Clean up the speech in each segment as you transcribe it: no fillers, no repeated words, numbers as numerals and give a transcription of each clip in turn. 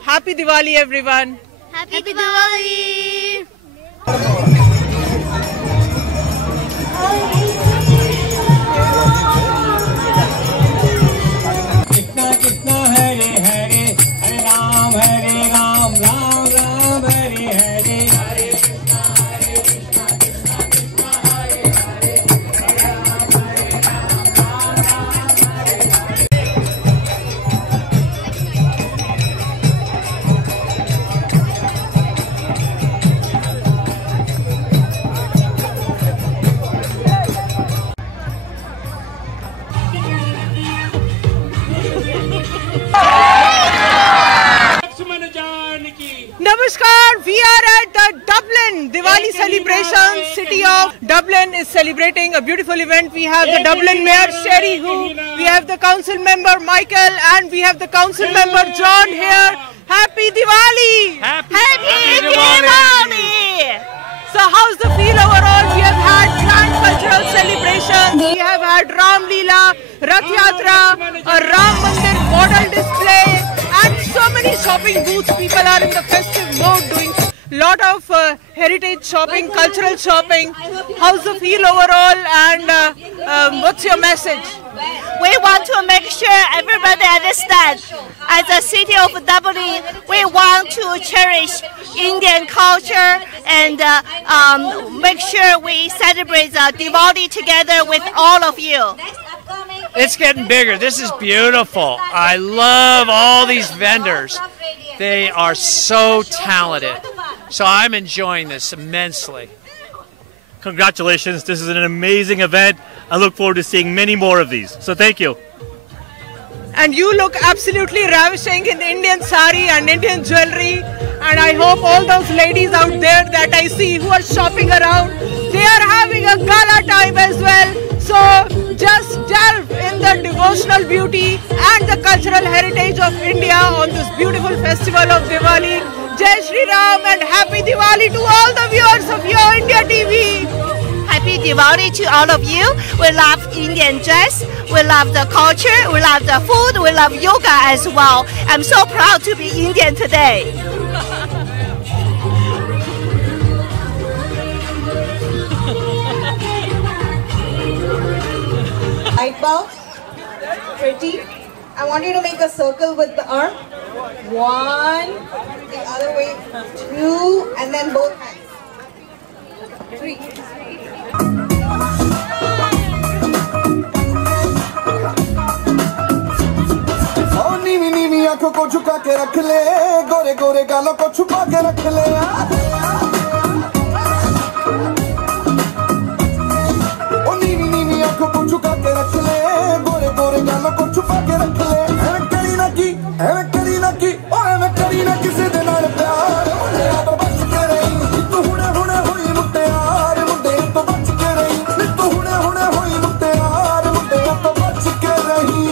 Happy Diwali, everyone. Happy Diwali. Krishna Krishna Hare Hare Hare Ram Ram Ram Hare Hare Hare Krishna Krishna Krishna Hare Hare Hare Ram Ram Namaskar, we are at the Dublin Diwali celebration. City of Dublin is celebrating a beautiful event. We have the Dublin Mayor Sherry Hu, we have the council member Michael, and we have the council member John here. Happy Diwali! Happy Diwali. So how's the feel overall? We have had grand cultural celebrations. We have had Ram Leela, Rath Yatra, a Ram Mandir model display, and so many shopping booths. People are in the festive mode doing lot of heritage shopping, cultural shopping. How's the feel overall, and what's your message? We want to make sure everybody understands. As a city of Dublin, we want to cherish Indian culture and make sure we celebrate the Diwali together with all of you. It's getting bigger. This is beautiful. I love all these vendors. They are so talented. So I'm enjoying this immensely. Congratulations. This is an amazing event. I look forward to seeing many more of these. So thank you. And you look absolutely ravishing in Indian sari and Indian jewelry. And I hope all those ladies out there that I see who are shopping around, they are having a gala time as well. So just delve in the devotional beauty and the cultural heritage of India on this beautiful festival of Diwali. Jai Shri Ram and Happy Diwali to all the viewers of Your India TV. Happy Diwali to all of you. We love Indian dress, we love the culture, we love the food, we love yoga as well. I'm so proud to be Indian today. Light bulb, pretty. I want you to make a circle with the arm. 1, the other way, 2, and then both hands. 3. नीवी नीवी आंखों को झुका के रख ले, गोरे गोरे गालों को छुपा के रख ले। ओ नीवी नीवी आंखों को झुका के रख ले, गोरे गोरे गालों को छुपा के रख ले। ऐਵੇਂ करी ना की, ओ ऐਵੇਂ करी ना किसी दे नाल प्यार। मुंडे तो बच के रही, तू हुणे हुणे होई मुट्टियार। मुंडे तो बच के रही, तू हुणे हुणे होई मुट्टियार। मुंडे तो बच के रही।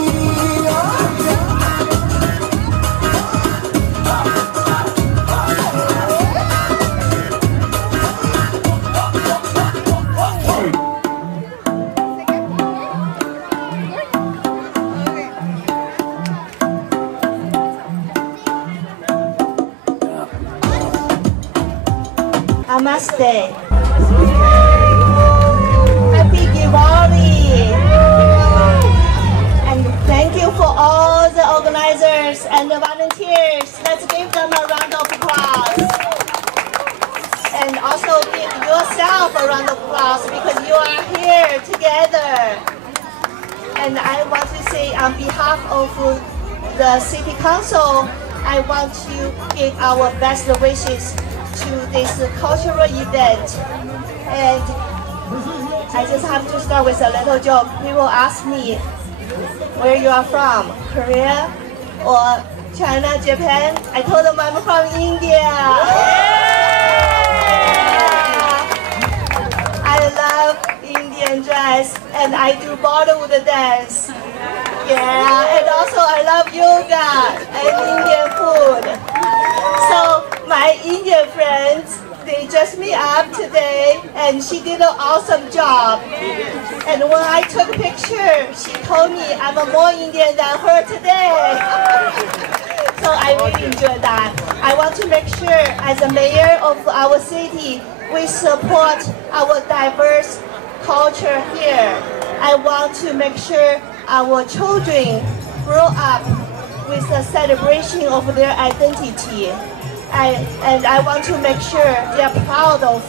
Namaste. Happy Diwali. And thank you for all the organizers and the volunteers. Let's give them a round of applause. And also give yourself a round of applause because you are here together. And I want to say on behalf of the City Council, I want to give our best wishes to this cultural event. And I just have to start with a little joke. People ask me where you are from, Korea or China, Japan. I told them I'm from India. I love Indian dress and I do Bollywood dance. Yeah, and also I love yoga and Indian food. So my Indian friends, They dressed me up today, and she did an awesome job. And when I took a picture, she told me I'm more Indian than her today. So I really enjoyed that. I want to make sure, as a mayor of our city, we support our diverse culture here. I want to make sure our children grow up with a celebration of their identity. And I want to make sure they are proud of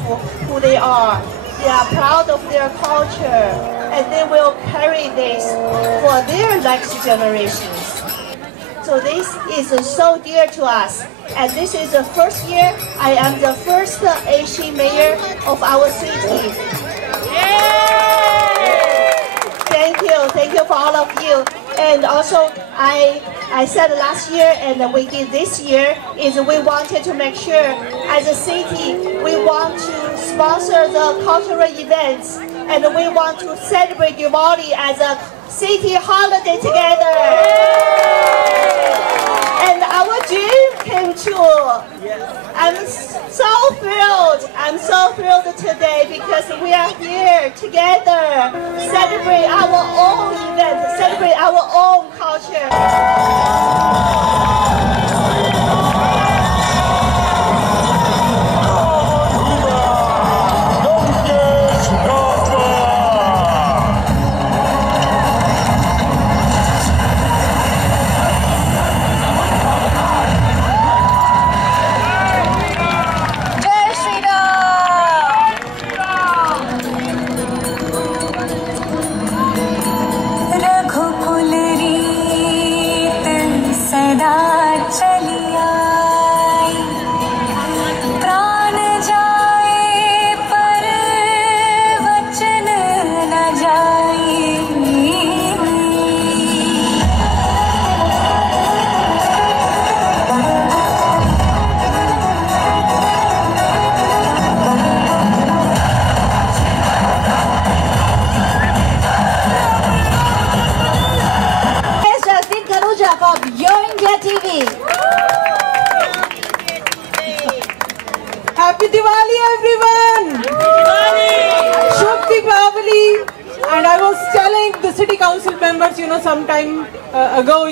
who they are. They are proud of their culture, and they will carry this for their next generations. So this is so dear to us. And this is the first year I am the first Asian mayor of our city. Thank you for all of you. And also, I said last year and we did this year is we wanted to make sure as a city we want to sponsor the cultural events and we want to celebrate Diwali as a city holiday together. And our dream came true. I'm so thrilled. I'm so thrilled today because we are here together, celebrate our own event, celebrate our own culture. Happy Diwali, everyone! Shubh Deepavali! And I was telling the city council members, some time ago,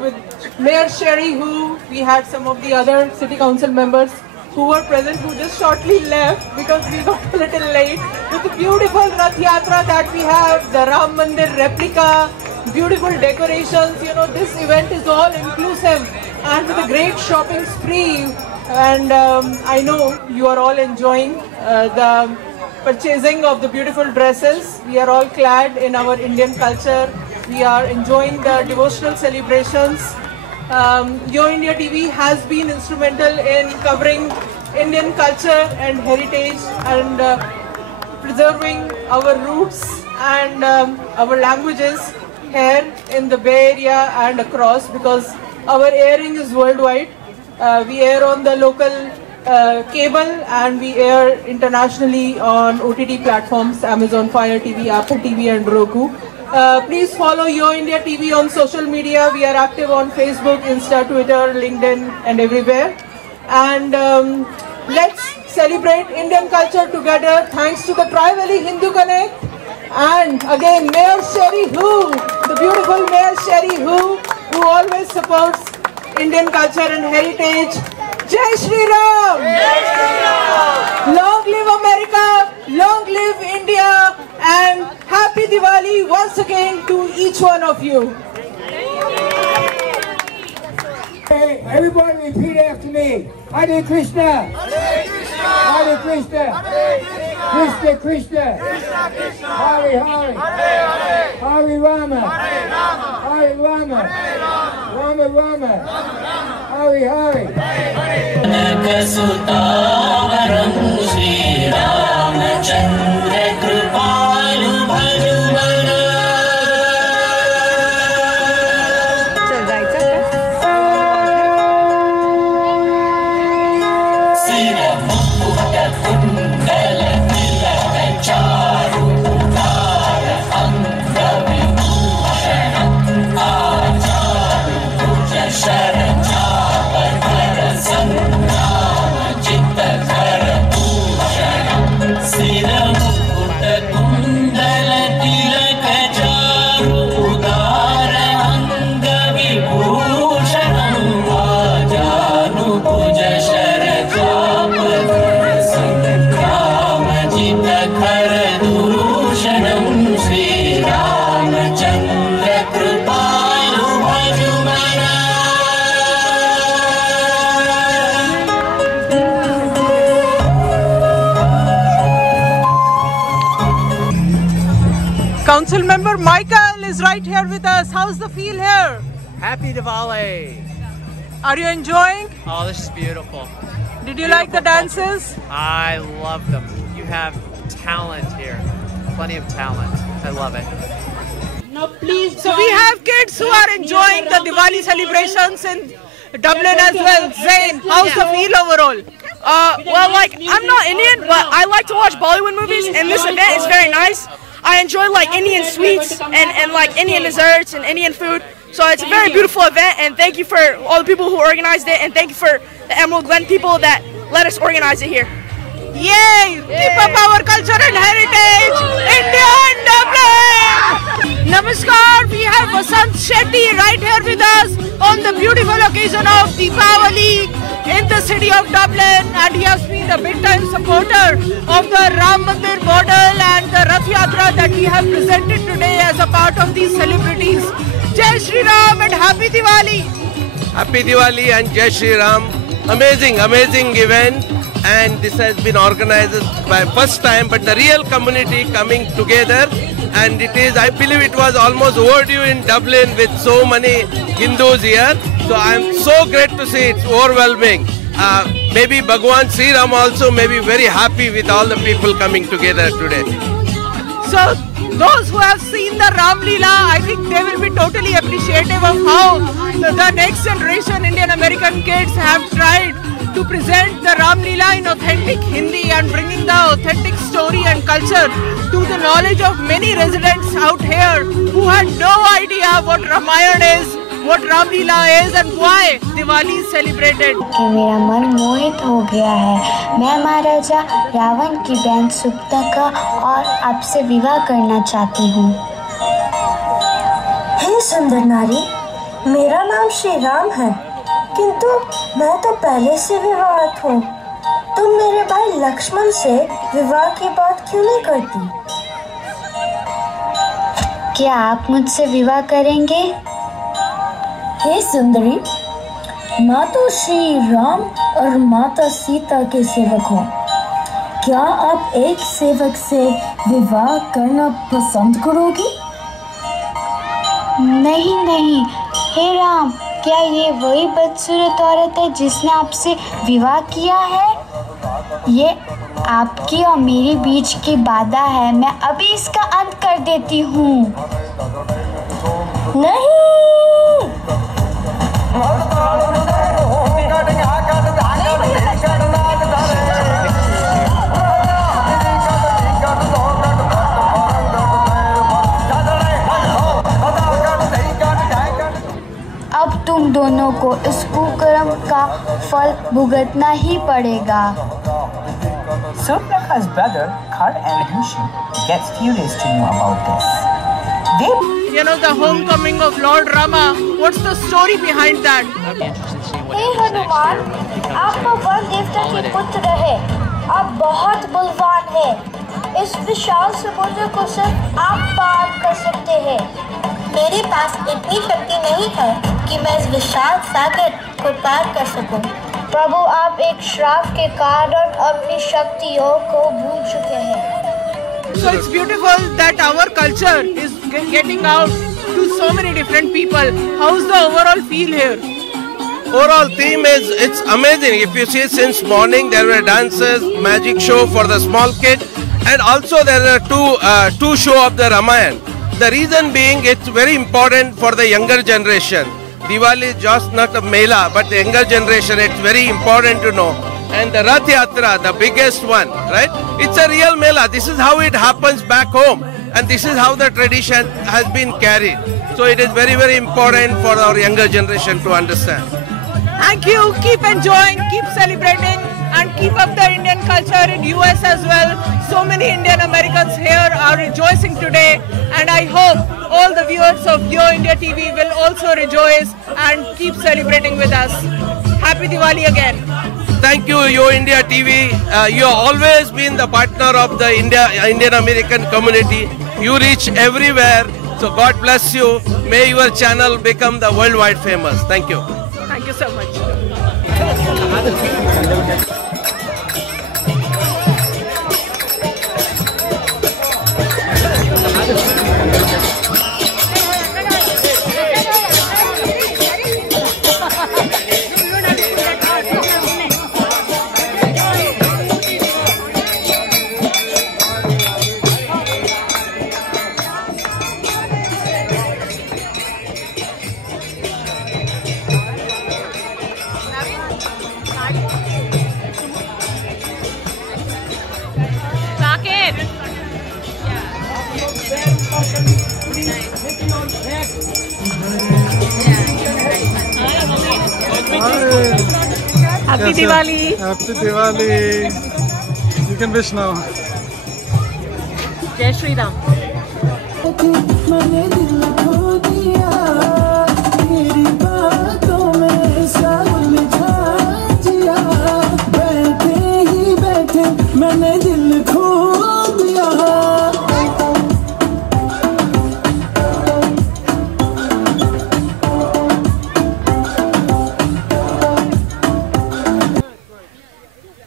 with Mayor Sherry, who we had some of the other city council members who were present, who just shortly left because we got a little late. With the beautiful Rath Yatra that we have, the Ram Mandir replica, beautiful decorations, this event is all inclusive and with a great shopping spree. And I know you are all enjoying the purchasing of the beautiful dresses. We are all clad in our Indian culture. We are enjoying the devotional celebrations. Yo India TV has been instrumental in covering Indian culture and heritage and preserving our roots and our languages here in the Bay Area and across, because our airing is worldwide. We air on the local cable and we air internationally on OTT platforms, Amazon Fire TV, Apple TV and Roku. Please follow Yo India TV on social media. We are active on Facebook, Insta, Twitter, LinkedIn and everywhere. And let's celebrate Indian culture together thanks to the Tri-Valley Hindu Connect. And again, Mayor Sherry Hu, the beautiful Mayor Sherry Hu always supports Indian culture and heritage. Jai Shri Ram! Jai Shri Ram! Long live America! Long live India! And happy Diwali once again to each one of you. Hey, everybody repeat after me. Hare Krishna. Hare Krishna. Hare Krishna. Hare Krishna. Krishna Krishna. Krishna Krishna. Hare Hare. Hare Hare. Hare Rama. Hare Rama. Hare Rama. Hare Rama. Rama Rama. Hare Hare. Hare Shri Ramachandra Kripalu Bhajumana. Sharan Java Kara Sangrama Chitta Kara Council Member Michael is right here with us. How's the feel here? Happy Diwali! Are you enjoying? Oh, this is beautiful. Did you like the dances? I love them. You have talent here. Plenty of talent. I love it. So we have kids who are enjoying the Diwali celebrations in Dublin as well. Zain, how's the feel overall? Well, like, I'm not Indian, but I like to watch Bollywood movies, and this event is very nice. I enjoy, like, Indian sweets and like, Indian desserts and Indian food. So it's a very beautiful event, and thank you for all the people who organized it, and thank you for the Emerald Glen people that let us organize it here. Yay! Keep up our culture and heritage! India and Dublin! Namaskar, we have Vasant Shetty right here with us on the beautiful occasion of Deepavali in the city of Dublin, and he has been a big time supporter of the Ram Mandir model and the Rath Yatra that we have presented today as a part of these celebrities. Jai Shri Ram and Happy Diwali! Happy Diwali and Jai Shri Ram. Amazing event, and this has been organized by first time, but the real community coming together, and it is, I believe it was almost overdue in Dublin with so many Hindus here. So I am so great to see, it's overwhelming. Maybe Bhagwan Sri Ram also may be very happy with all the people coming together today. So those who have seen the Ram Leela, I think they will be totally appreciative of how the next generation Indian American kids have tried to present the Ram Leela in authentic Hindi and bringing the authentic story and culture to the knowledge of many residents out here who had no idea what Ramayana is, what Ram Leela is, and why Diwali is celebrated. मेरा मन मोहित हो गया है। मैं महाराजा रावण की बहन सुप्ता का और आपसे विवाह करना चाहती हूँ। हे सुंदर नारी, मेरा नाम श्री राम है, किंतु मैं तो पहले से विवाहित हूँ। तुम मेरे भाई लक्ष्मण से विवाह की बात क्यों नहीं करती? क्या आप मुझसे विवाह करेंगे? हे सुंदरी, मैं तो श्री राम और माता सीता के सेवक हूँ। क्या आप एक सेवक से विवाह करना पसंद करोगी? नहीं, हे राम, क्या ये वही बदसूरत औरत है जिसने आपसे विवाह किया है? ये आपकी और मेरे बीच की बाधा है। मैं अभी इसका अंत कर देती हूँ। नहीं। अब तुम दोनों को इस कुकर्म का फल भुगतना ही पड़ेगा। Surplaka's brother, Khar and Yushin, gets furious to know about this. You know, the homecoming of Lord Rama, what's the story behind that? हे हनुमान, आप तो वन देवता के पुत्र हैं। आप बहुत बलवान हैं। इस विशाल समुद्र को सिर्फ आप पार कर सकते हैं। मेरे पास इतनी शक्ति नहीं है कि मैं इस विशाल सागर को पार कर सकूं। प्रभु, आप एक श्राप के कारण अपनी शक्तियों को भूल चुके हैं। So it's beautiful that our culture is getting out to so many different people. How's the overall feel here? Overall theme is, it's amazing. If you see, since morning there were dances, magic show for the small kid, and also there are two show of the Ramayana. The reason being, it's very important for the younger generation. Diwali is just not a mela, but the younger generation, it's very important to know. And the Rath Yatra, the biggest one, right? It's a real mela. This is how it happens back home, and this is how the tradition has been carried. So it is very, very important for our younger generation to understand. Thank you. Keep enjoying, keep celebrating, and keep up the Indian culture in US as well. So many Indian Americans here are rejoicing today, and I hope all the viewers of Yo India TV will also rejoice and keep celebrating with us. Happy Diwali again. Thank you, Yo India TV. You have always been the partner of the Indian American community. You reach everywhere. So God bless you. May your channel become the worldwide famous. Thank you. Thank you so much. Happy Diwali. Happy Diwali. You can wish now. Jai Shri Ram.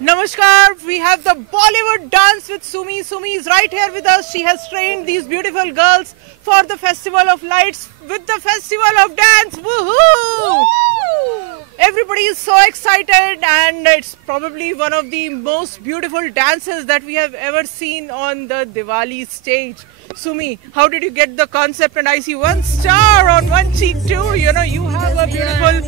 Namaskar, we have the Bollywood dance with Sumi. Sumi is right here with us. She has trained these beautiful girls for the Festival of Lights with the Festival of Dance. Woohoo! Everybody is so excited, and it's probably one of the most beautiful dances that we have ever seen on the Diwali stage. Sumi, how did you get the concept? And I see one star on one cheek too. You know, you have a beautiful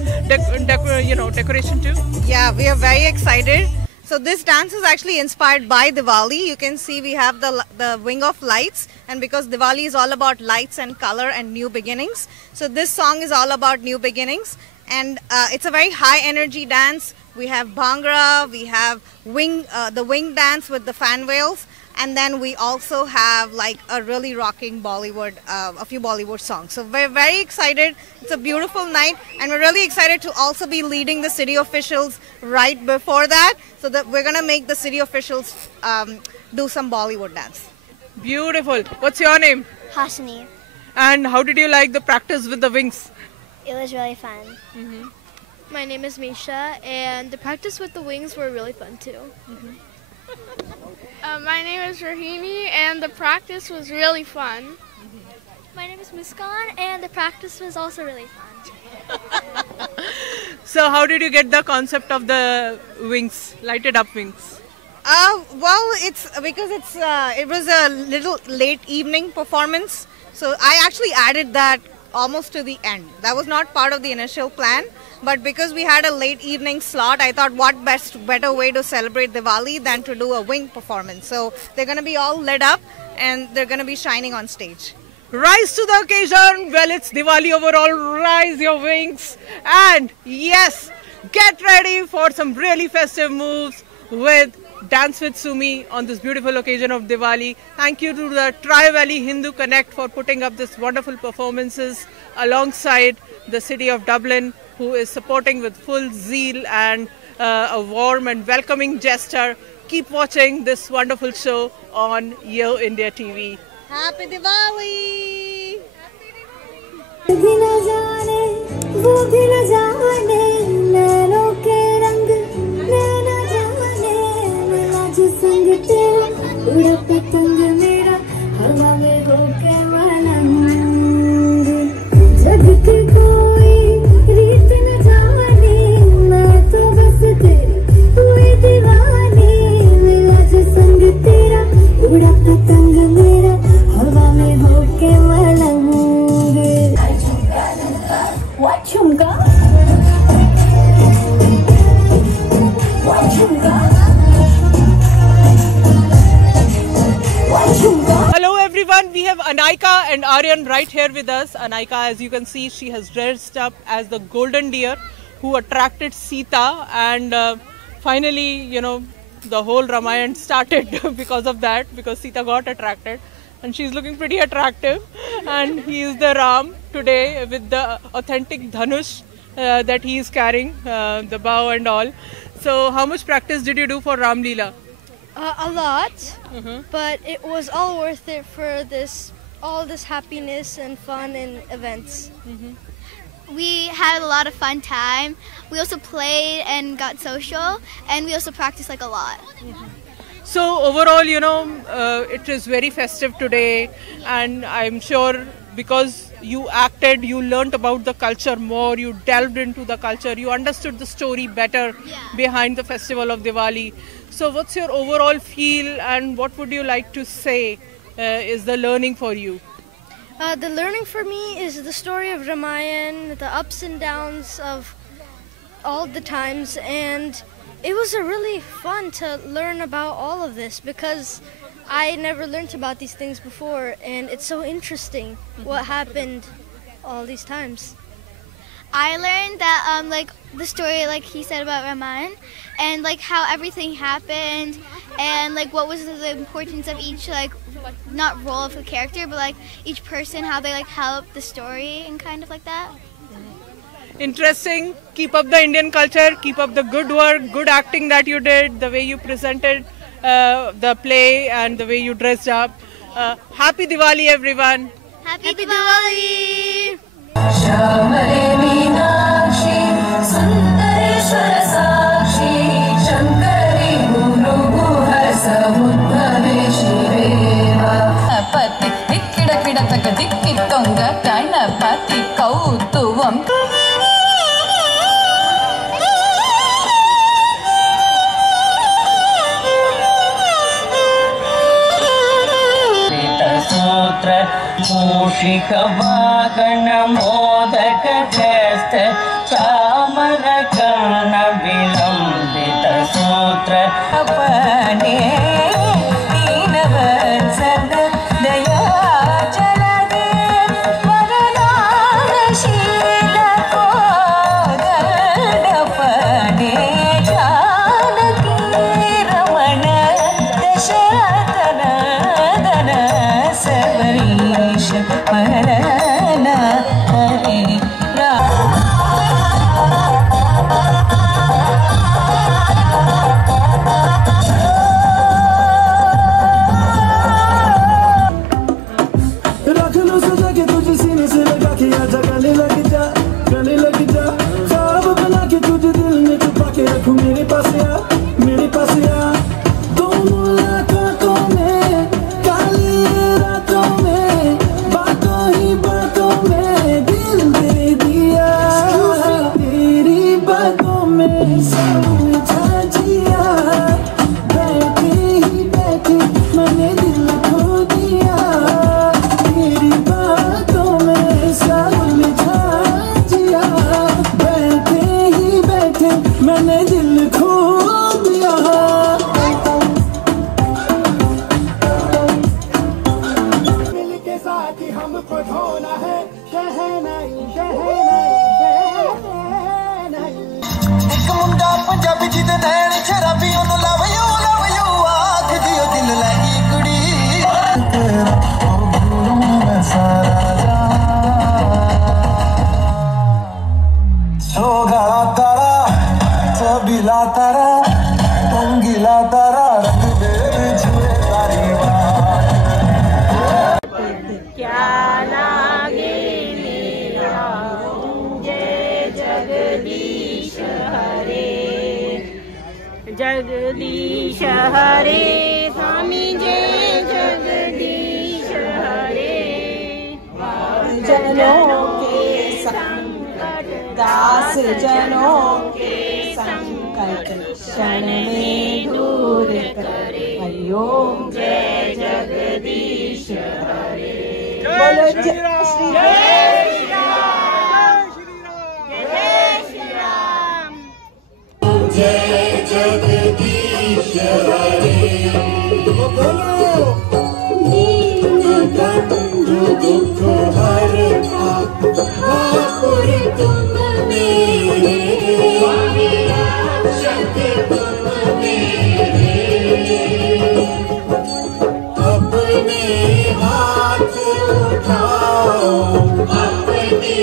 decoration too. Yeah, we are very excited. So this dance is actually inspired by Diwali. You can see we have the wing of lights, and because Diwali is all about lights and color and new beginnings, so this song is all about new beginnings. And it's a very high energy dance. We have Bhangra, we have the wing dance with the fan wheels, and then we also have like a really rocking Bollywood, a few Bollywood songs. So we're very excited. It's a beautiful night, and we're really excited to also be leading the city officials right before that, so that we're gonna make the city officials do some Bollywood dance. Beautiful. What's your name? Hasni. And how did you like the practice with the wings? It was really fun. My name is Misha, and the practice with the wings were really fun too. My name is Rahini, and the practice was really fun. My name is Muskan, and the practice was also really fun. So how did you get the concept of the wings, lighted up wings? Well, it's because it was a little late evening performance, so I actually added that almost to the end. That was not part of the initial plan, but because we had a late evening slot, I thought what better way to celebrate Diwali than to do a wing performance. So they're going to be all lit up and they're going to be shining on stage. Rise to the occasion. Well, it's Diwali overall. Rise your wings. And yes, get ready for some really festive moves with Dance with Sumi on this beautiful occasion of Diwali. Thank you to the Tri-Valley Hindu Connect for putting up this wonderful performances alongside the city of Dublin, who is supporting with full zeal and a warm and welcoming gesture. Keep watching this wonderful show on Yo India TV. Happy Diwali! संग तेरा उड़ा पतंग मेरा हवा में होके मलंग जग के कोई रीत न जाने मैं तो बस तेरी हुई दीवानी मिला जो संग तेरा उड़ा पतंग मेरा हवा में होके मलंग What chunga? What chunga? Hello everyone, we have Anaika and Aryan right here with us. Anaika, as you can see, she has dressed up as the golden deer who attracted Sita, and finally, you know, the whole Ramayana started because of that, because Sita got attracted and she's looking pretty attractive, and he is the Ram today with the authentic Dhanush that he is carrying, the bow and all. So how much practice did you do for Ram Leela? A lot, but it was all worth it for all this happiness and fun and events. We had a lot of fun time. We also played and got social, and we also practiced like a lot. So overall, you know, it is very festive today, and I'm sure because you acted, you learnt about the culture more, you delved into the culture, you understood the story better behind the festival of Diwali. So what's your overall feel, and what would you like to say is the learning for you? The learning for me is the story of Ramayana, the ups and downs of all the times, and It was really fun to learn about all of this because I never learned about these things before, and it's so interesting what happened all these times. I learned that like the story, like he said about Ramayana, and like how everything happened, and like what was the importance of each, like not role of the character, but like each person, how they like helped the story and kind of like that. Interesting. Keep up the Indian culture. Keep up the good work, good acting that you did, the way you presented the play, and the way you dressed up. Happy Diwali, everyone. Happy Diwali. श्यामले Meenakshi Sundareshwar साक्षी शंकरी गुरु गुहर समुद्भवे शिवेवा पति दिक्किड kid तक दिक्कि तोंग गणपति कौतुवम मूषिक वाहन मोदक हस्त चामर कर्ण विलंबित सूत्र अपने तीन वत्सद दया जलदे वरदानशील को गणपने जानकी रमण दशरथ नंदन सबरीश परना हरे रख लो सजा के तुझे सीने से लगा के आजा गले लग जा ख्वाब बना के तुझे दिल में छुपा के रखूं मेरे पास आ दोनों रातों में काली रातों में बातों ही बातों में दिल दे दिया तेरी बातों में समझा जिया बैठे ही बैठे मैंने दिल खो दिया तेरी बातों में समझा जिया बैठे ही बैठे मैंने दिल खो दिया दिल के साथ ही हमको ढोना है शहनाई एक मुंडा पंजाबी जिदे नैन शराबी ओनू लव यू आख दियो दिल लगी कुड़ी तेरा भूलूं मैं सारा सोगला तारा सबीला तारा टंगीला तारा रंग दे बिछुए तारी बात क्या लागे मेरा जय जगदीश हरे जगदीश हरे स्वामी जय जगदीश हरे जनों के संकट दास जनों के संकट क्षण में दूर करे हरिओम जय जगदीश हरे बोलो जय श्री राम जय जगदीश हरे दीनबंधु दुख हरता ठाकुर तुम मेरे रक्षक तुम मेरे अपने हाथ उठाओ अपनी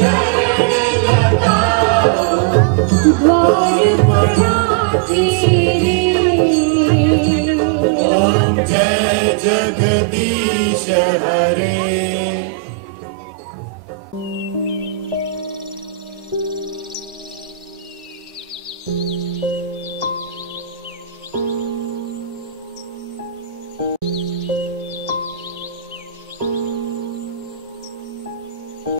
शरण लगाओ द्वार बढ़ाते